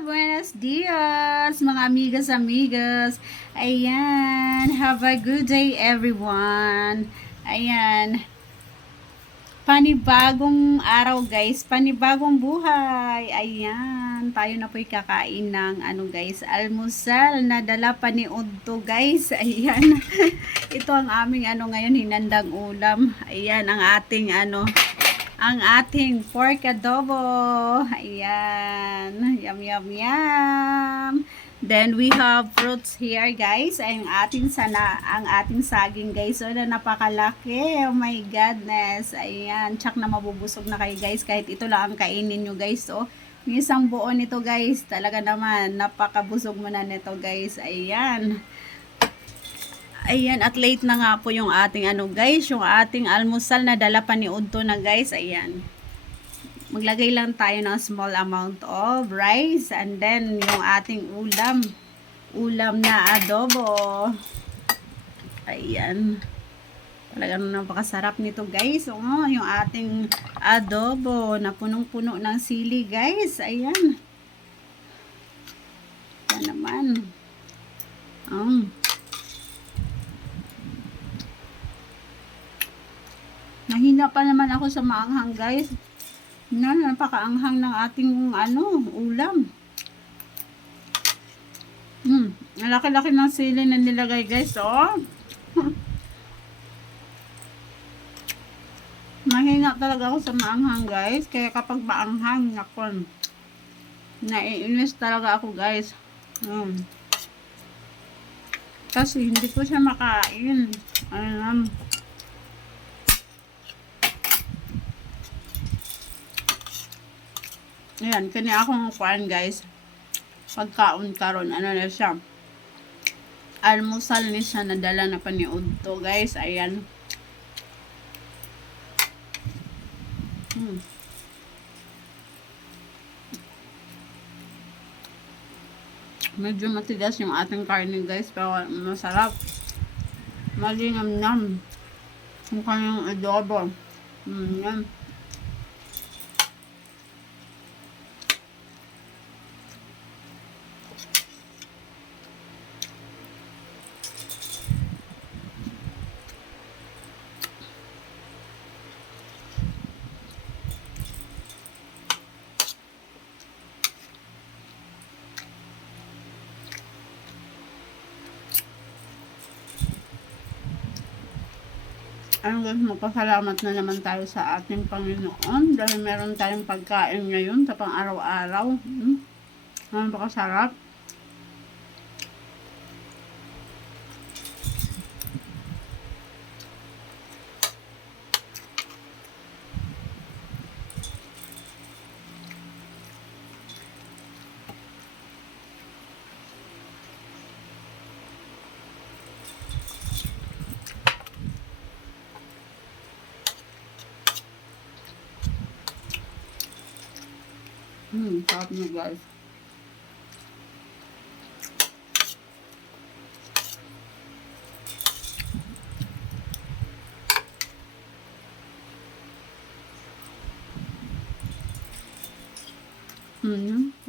Buenos dias, mga amigas. Ayan, have a good day everyone. Ayan, panibagong araw guys, panibagong buhay. Ayan, tayo na po'y kakain ng guys, almusal na dala pa ni Udto guys. Ayan, ito ang aming ngayon hinandang ulam. Ayan, ang ating pork adobo. Ayan. Yum, yum, yum. Then we have fruits here, guys. Ang ating saging, guys. So, na napakalaki. Oh my goodness. Ayan. Tsak na mabubusog na kayo, guys. Kahit ito lang ang kainin nyo, guys. So, yung isang buo nito, guys. Talaga naman, napakabusog mo na nito, guys. Ayan. Ayan, at late na nga po yung ating guys, yung ating almusal na dala pa ni Udto na guys. Ayan. Maglagay lang tayo ng small amount of rice and then yung ating ulam na adobo. Ayan. Talagang napakasarap nito guys. Yung ating adobo na punong-puno ng sili guys. Ayan. Ayan naman. Nahina pa naman ako sa maanghang guys. Napakaanghang ng ating ulam. Laki-laki ng sili na nilagay guys. Mahina talaga ako sa maanghang guys. Kaya kapag maanghang, nakon, naiinis talaga ako guys. Kasi hindi ko siya makain. Ayan, kani akong kuan guys. Pagkaon karon na siya. Almusal ni siya nadala na pa ni Udto guys. Ayan. Medyo matigas yung ating karne guys, pero masarap. Malinam-nam. Yung kanyang adobo. Yan. Guys, magpasalamat na naman tayo sa ating Panginoon dahil meron tayong pagkain ngayon sa pang-araw-araw. Napakasarap. Sarap nyo guys.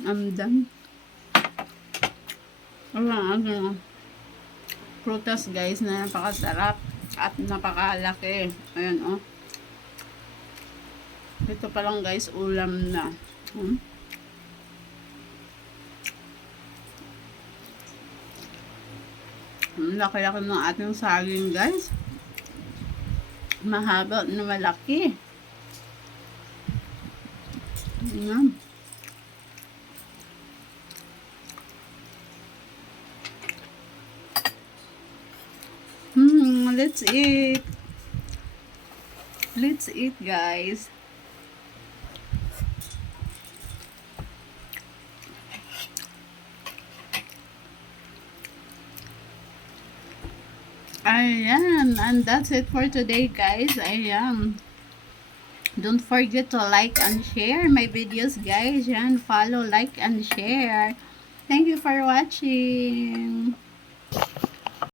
I'm done. Wala prutas guys na napakasarap at napakalaki. Ayan Ito pa lang guys, ulam na. Laki-laki ng ating saging guys. Mahaba na malaki. Ayan. Let's eat. Let's eat guys. Ayan, and that's it for today guys. Ayan. Don't forget to like and share my videos guys. Yan, follow, like and share. Thank you for watching.